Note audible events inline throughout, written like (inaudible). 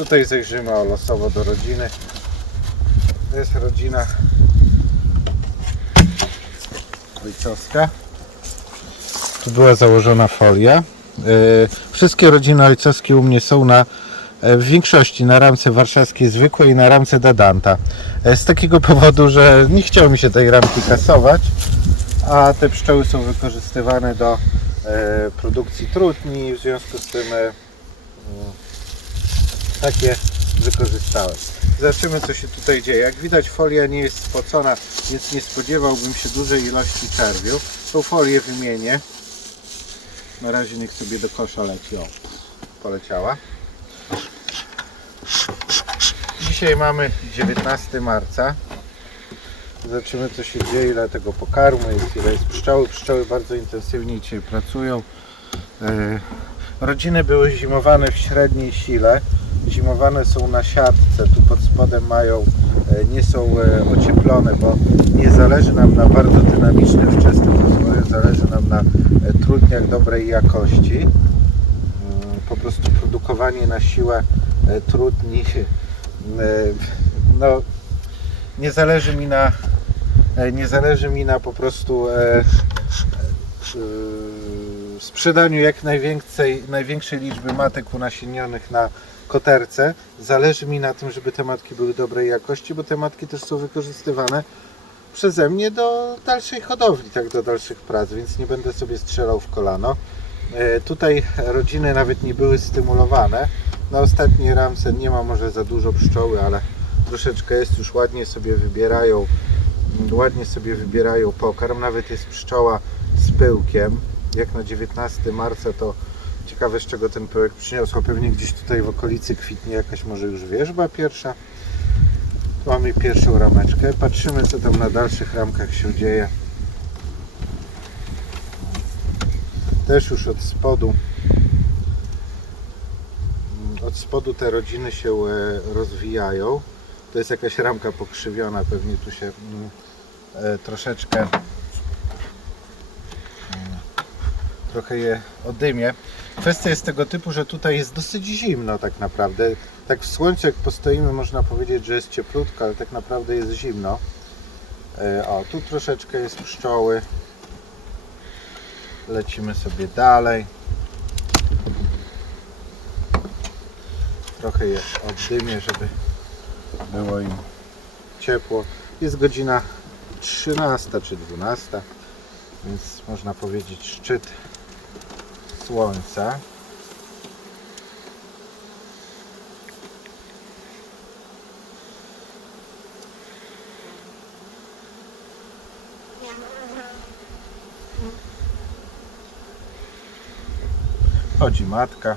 Tutaj zajrzymy losowo do rodziny. To jest rodzina ojcowska. Tu była założona folia. E, Wszystkie rodziny ojcowskie u mnie są na e, w większości na ramce warszawskiej zwykłej i na ramce Dadanta. E, Z takiego powodu, że nie chciało mi się tej ramki kasować, a te pszczoły są wykorzystywane do produkcji trutni, w związku z tym takie wykorzystałem. Zobaczymy co się tutaj dzieje. Jak widać folia nie jest spocona, więc nie spodziewałbym się dużej ilości czerwiu. Tą folię wymienię. Na razie niech sobie do kosza leci. O, poleciała. Dzisiaj mamy 19 marca. Zobaczymy co się dzieje, ile tego pokarmu jest, ile jest pszczoły. Pszczoły bardzo intensywnie dzisiaj pracują. E, Rodziny były zimowane w średniej sile. Zimowane są na siatce, tu pod spodem mają, e, nie są e, ocieplone, bo nie zależy nam na bardzo dynamicznym, wczesnym rozwoju, zależy nam na e, trudniach dobrej jakości. Mm, Po prostu produkowanie na siłę trudni, (laughs) no nie zależy mi na, nie zależy mi na po prostu e, sprzedaniu jak największej, liczby matek unasienionych na koterce. Zależy mi na tym, żeby te matki były dobrej jakości, bo te matki też są wykorzystywane przeze mnie do dalszej hodowli, tak do dalszych prac, więc nie będę sobie strzelał w kolano. E, Tutaj rodziny nawet nie były stymulowane. Na ostatniej ramce nie ma może za dużo pszczoły, ale troszeczkę jest już ładnie sobie wybierają ładnie sobie wybierają pokarm. Nawet jest pszczoła z pyłkiem. Jak na 19 marca to ciekawe z czego ten pyłek przyniosła. Pewnie gdzieś tutaj w okolicy kwitnie jakaś może już wierzba pierwsza. Tu mamy pierwszą rameczkę. Patrzymy co tam na dalszych ramkach się dzieje. Też już od spodu od spodu te rodziny się e, rozwijają. To jest jakaś ramka pokrzywiona, pewnie tu się mm, e, troszeczkę trochę je odymie. Kwestia jest tego typu, że tutaj jest dosyć zimno tak naprawdę. Tak w słońcu jak postoimy można powiedzieć, że jest cieplutko, ale tak naprawdę jest zimno. E, O, tu troszeczkę jest pszczoły. Lecimy sobie dalej. Trochę je oddymię, żeby było im ciepło. Jest godzina 13 czy 12, więc można powiedzieć szczyt słońca. Chodzi matka.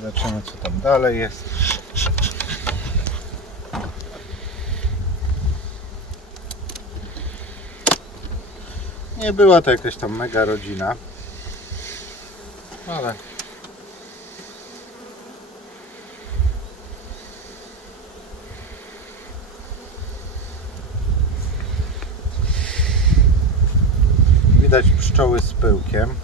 Zobaczymy co tam dalej jest. Nie była to jakaś tam mega rodzina. Ale widać pszczoły z pyłkiem.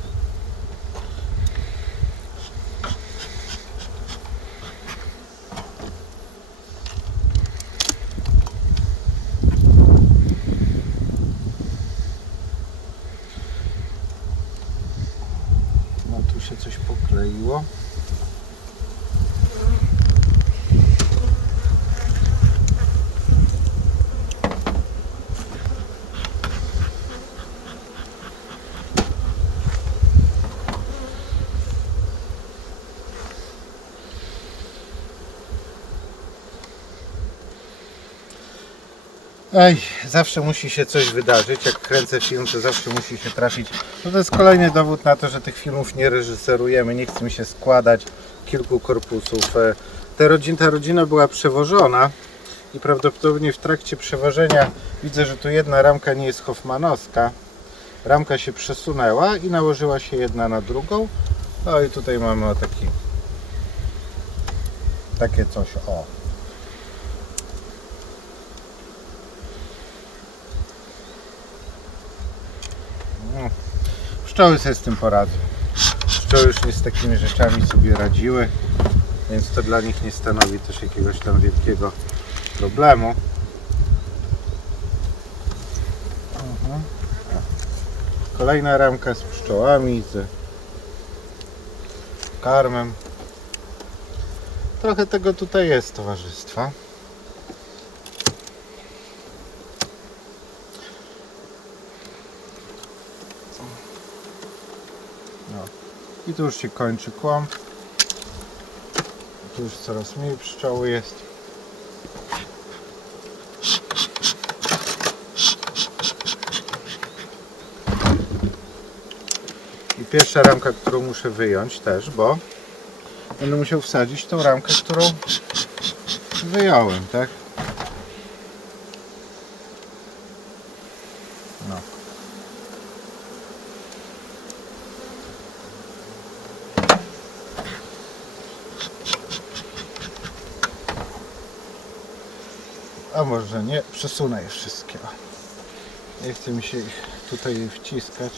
No tu się coś pokleiło. Ej, zawsze musi się coś wydarzyć. Jak kręcę film, to zawsze musi się trafić. No to jest kolejny dowód na to, że tych filmów nie reżyserujemy. Nie chce mi się składać kilku korpusów. E, Te rodzin, ta rodzina była przewożona i prawdopodobnie w trakcie przewożenia widzę, że tu jedna ramka nie jest hoffmanowska. Ramka się przesunęła i nałożyła się jedna na drugą. No i tutaj mamy taki takie coś o. Pszczoły sobie z tym poradzą. Pszczoły już nie z takimi rzeczami sobie radziły, więc to dla nich nie stanowi też jakiegoś tam wielkiego problemu. Kolejna ramka z pszczołami, z karmem. Trochę tego tutaj jest towarzystwa. I tu już się kończy kłąb. Tu już coraz mniej pszczoły jest. I pierwsza ramka, którą muszę wyjąć też, bo będę musiał wsadzić tą ramkę, którą wyjąłem, tak? A może nie, przesunę je wszystkie. Nie chce mi się ich tutaj wciskać.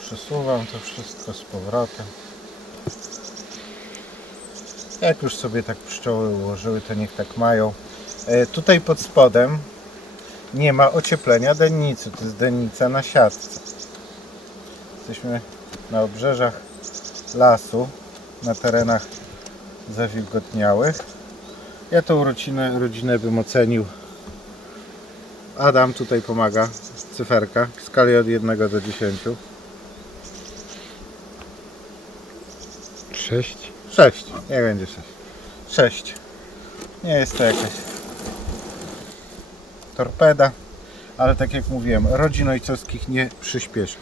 Przesuwam to wszystko z powrotem. Jak już sobie tak pszczoły ułożyły, to niech tak mają. E, tutaj pod spodem nie ma ocieplenia dennicy. To jest dennica na siatce. Jesteśmy na obrzeżach lasu, na terenach zawilgotniałych. Ja tą rodzinę, rodzinę bym ocenił. Adam tutaj pomaga. Cyferka w skali od 1 do 10. 6. 6. Nie będzie 6. 6. Nie jest to jakaś torpeda, ale tak jak mówiłem, rodzin ojcowskich nie przyspieszy.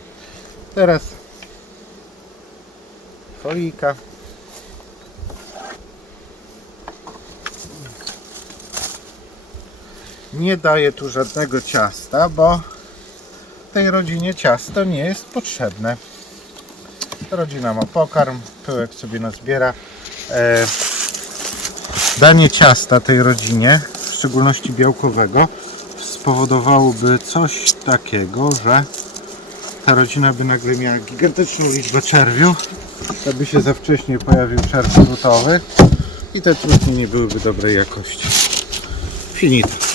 Teraz folika. Nie daję tu żadnego ciasta, bo tej rodzinie ciasto nie jest potrzebne. Rodzina ma pokarm, pyłek sobie nazbiera. E, danie ciasta tej rodzinie, w szczególności białkowego, spowodowałoby coś takiego, że ta rodzina by nagle miała gigantyczną liczbę czerwiów, to by się za wcześnie pojawił czerw rutowy i te trutnie nie byłyby dobrej jakości. Finito.